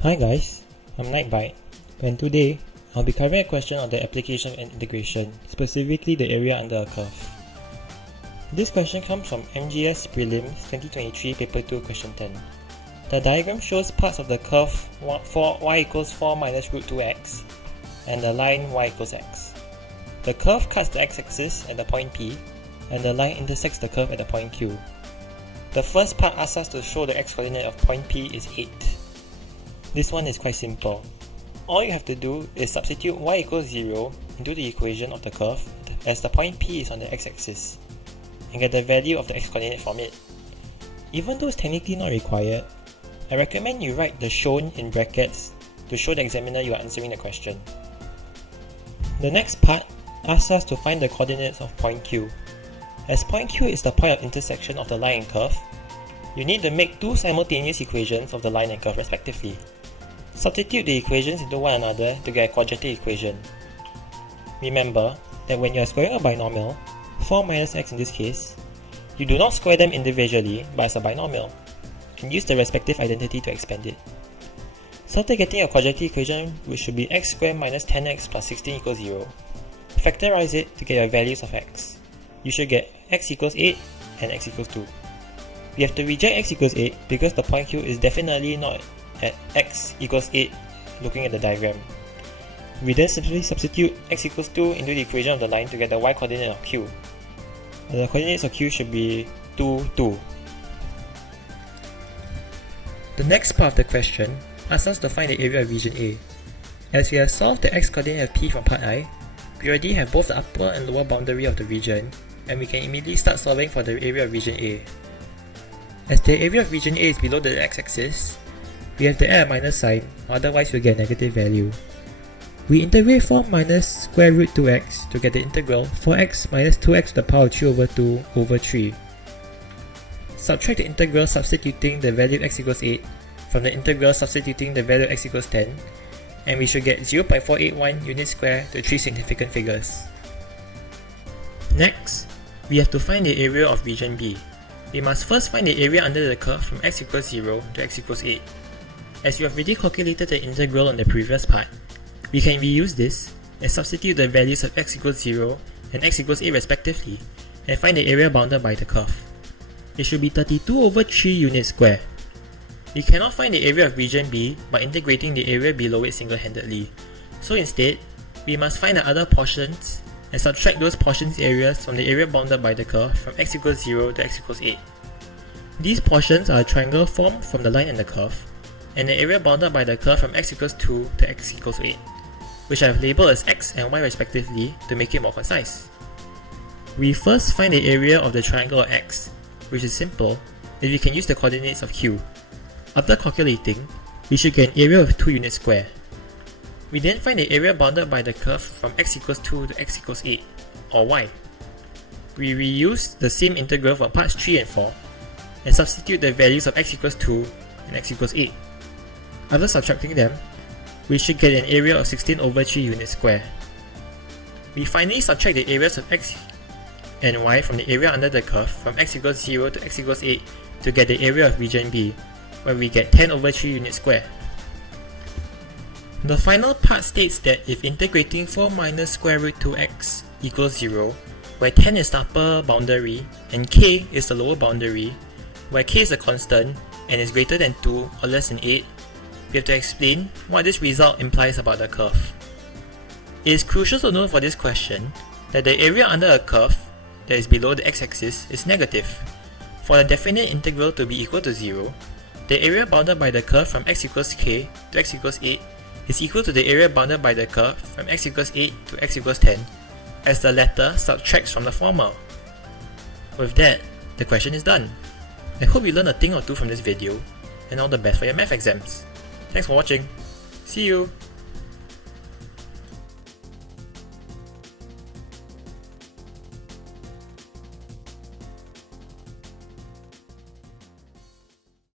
Hi guys, I'm Nightbite, and today I'll be covering a question on the application and integration, specifically the area under a curve. This question comes from MGS Prelims 2023 Paper 2 Question 10. The diagram shows parts of the curve for y equals 4 minus root 2x and the line y equals x. The curve cuts the x-axis at the point P, and the line intersects the curve at the point Q. The first part asks us to show the x-coordinate of point P is 8. This one is quite simple. All you have to do is substitute y equals 0 into the equation of the curve as the point P is on the x-axis and get the value of the x-coordinate from it. Even though it's technically not required, I recommend you write the shown in brackets to show the examiner you are answering the question. The next part asks us to find the coordinates of point Q. As point Q is the point of intersection of the line and curve, you need to make two simultaneous equations of the line and curve respectively. Substitute the equations into one another to get a quadratic equation. Remember that when you are squaring a binomial, 4 minus x in this case, you do not square them individually but as a binomial, and use the respective identity to expand it. So after getting a quadratic equation which should be x squared minus 10x plus 16 equals 0, factorize it to get your values of x. You should get x equals 8 and x equals 2. We have to reject x equals 8 because the point Q is definitely not at x equals 8 looking at the diagram. We then simply substitute x equals 2 into the equation of the line to get the y coordinate of Q. The coordinates of Q should be 2, 2. The next part of the question asks us to find the area of region A. As we have solved the x coordinate of P from part I, we already have both the upper and lower boundary of the region, and we can immediately start solving for the area of region A. As the area of region A is below the x-axis, we have to add a minus sign, otherwise we'll get a negative value. We integrate 4 minus square root 2x to get the integral 4x minus 2x to the power of 3 over 2 over 3. Subtract the integral substituting the value of x equals 8 from the integral substituting the value of x equals 10, and we should get 0.481 units square to 3 significant figures. Next, we have to find the area of region B. We must first find the area under the curve from x equals 0 to x equals 8. As you have already calculated the integral on the previous part, we can reuse this and substitute the values of x equals 0 and x equals 8 respectively and find the area bounded by the curve. It should be 32 over 3 units square. We cannot find the area of region B by integrating the area below it single-handedly, so instead, we must find the other portions and subtract those portions areas from the area bounded by the curve from x equals 0 to x equals 8. These portions are a triangle formed from the line and the curve, and the area bounded by the curve from x equals 2 to x equals 8, which I have labelled as x and y respectively to make it more concise. We first find the area of the triangle of x, which is simple if we can use the coordinates of Q. After calculating, we should get an area of 2 units square. We then find the area bounded by the curve from x equals 2 to x equals 8, or y. We reuse the same integral for parts 3 and 4, and substitute the values of x equals 2 and x equals 8. After subtracting them, we should get an area of 16 over 3 units square. We finally subtract the areas of x and y from the area under the curve from x equals 0 to x equals 8 to get the area of region B, where we get 10 over 3 units square. The final part states that if integrating 4 minus square root 2x equals 0, where 10 is the upper boundary and k is the lower boundary, where k is a constant and is greater than 2 or less than 8, we have to explain what this result implies about the curve. It is crucial to note for this question that the area under a curve that is below the x-axis is negative. For the definite integral to be equal to 0, the area bounded by the curve from x equals k to x equals 8 is equal to the area bounded by the curve from x equals 8 to x equals 10, as the latter subtracts from the former. With that, the question is done. I hope you learned a thing or two from this video, and all the best for your math exams. Thanks for watching. See you!